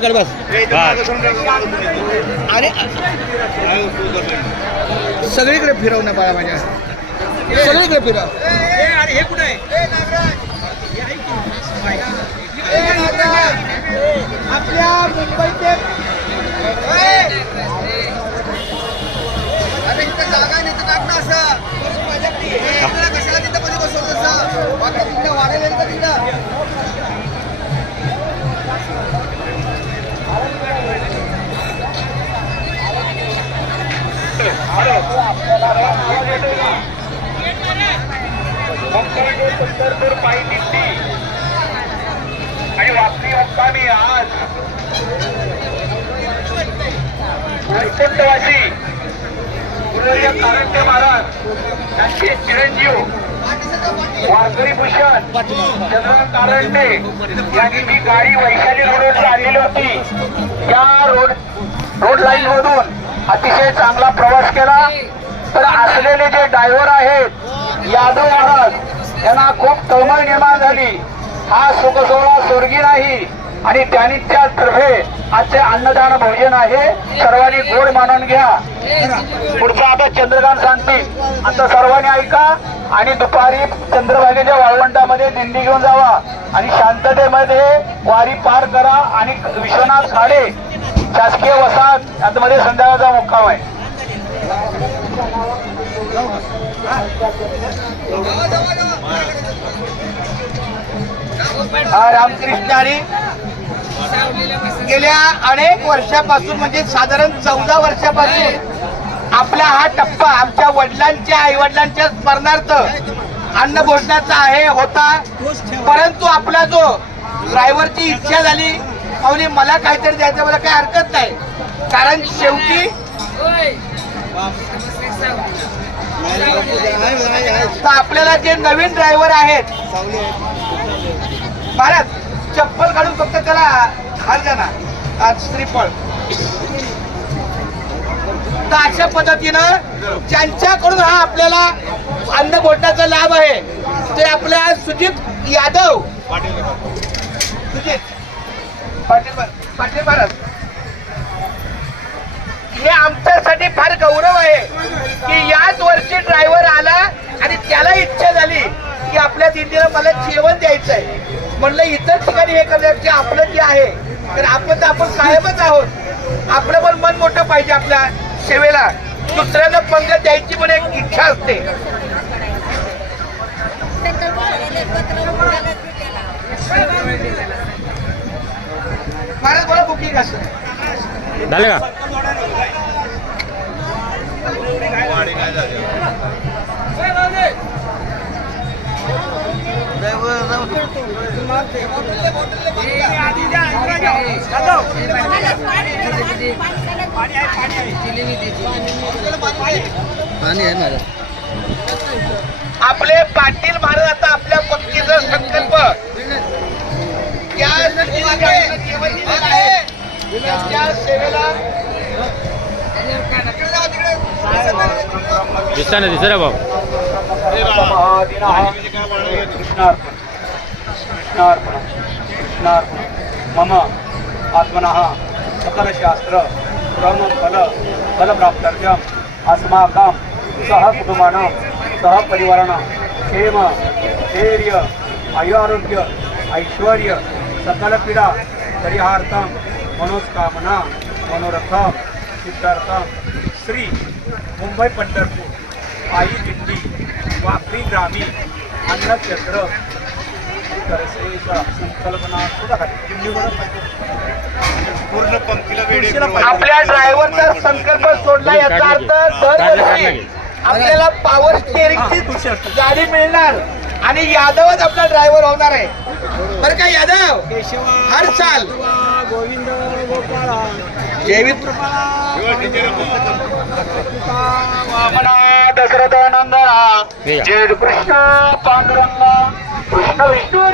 पकड बस आणि सगळीकडे फिरव ना बाळा माझ्या सगळीकडे फिरव हे कुठे आहे आपल्या मुंबईचे जागा नाही तर टाक ना असं कशाला तिथं मध्ये बसवलं असं तिथं वाढेल का तिथं आणि वापरी मुक्कामी आज वैकुंठवासी गुरुवर्य कारंडे महाराज त्यांचे चिरंजीव वारकरी भूषण चंद्रकांत कारंडे यांनी जी गाडी वैशाली रोडवर आणलेली होती त्या रोड लाईन मधून अतिशय चांगला प्रवास केला तर असलेले जे ड्रायव्हर आहेत यादव महाराज यांना खूप तळमळ निर्माण झाली हा सुखसोहळा स्वर्गीय नाही आणि त्यांनी त्यातर्फे आजचे अन्नदान भोजन आहे सर्वांनी गोड मानून घ्या पुढचं आता चंद्रकांत सांगतील आता सर्वांनी ऐका आणि दुपारी चंद्रभागेच्या वाळवंटामध्ये दिंडी घेऊन जावा आणि शांततेमध्ये वारी पार करा आणि विश्वनाथ खाडे शासकीय वसाहत यामध्ये संध्याकाळचा मुक्काम आहे रामकृष्ण हरी गेल्या अनेक वर्षापासून म्हणजे साधारण 14 वर्षापासून आपला हा टप्पा आमच्या वडिलांच्या आई वडिलांच्या स्मरणार्थ अन्न भोजनाचा आहे होता परंतु आपला जो ड्रायव्हरची इच्छा झाली पाहुणे मला काहीतरी द्यायचं मला काही हरकत नाही कारण शेवटी आपल्याला जे नवीन ड्रायव्हर आहेत भारत चप्पल काढून फक्त त्याला हार जाणार आज श्रीफळ तर अशा पद्धतीनं ज्यांच्याकडून हा आपल्याला अन्न भोजनाचा लाभ आहे ते आपल्या सुजित यादव सुजित पाटील भारत हे आमच्यासाठी फार गौरव आहे की याच वर्षी ड्रायव्हर आला आणि त्याला इच्छा झाली की आपल्या दिंडीला मला जेवण द्यायचंय म्हणलं इतर ठिकाणी हे करण्यापेक्षा आपलं जे आहे तर आपण कायमच आहोत आपलं पण मन मोठं पाहिजे आपल्या सेवेला दुसऱ्यांना पंगत द्यायची पण एक इच्छा असते महाराज बोला बुकिंग असं झाले का आपले पाटील महाराज आता आपल्या पत्नीचा संकल्प त्या सेवेला दिसता ना दिसत भाऊ मम आत्मनः सकलशास्त्र फलप्राप्त्यर्थम् अस्माकं सह कुटुंबानां सह परिवाराणां क्षेम धैर्य आयुरोग्य ऐश्वर्य सकल पीडा परिहार्थं मनोस्कामना मनोरथं सिद्धार्थं श्री मुंबई पंढरपूर आई दिंडी वापरी ग्रामीण अन्नक्षेत्र संकल्पना पूर्ण पंक्तीला वेळ आपल्या ड्रायव्हरचा संकल्प सोडला याचा अर्थ दरवर्षी आपल्याला पॉवर स्टेअरिंगची गाडी मिळणार आणि यादवच आपला ड्रायव्हर होणार आहे बरं का यादव हर साल गोविंद गोपाळा जैविक दशरथ नंदना जय कृष्ण पांडुरंगा कृष्ण विष्णू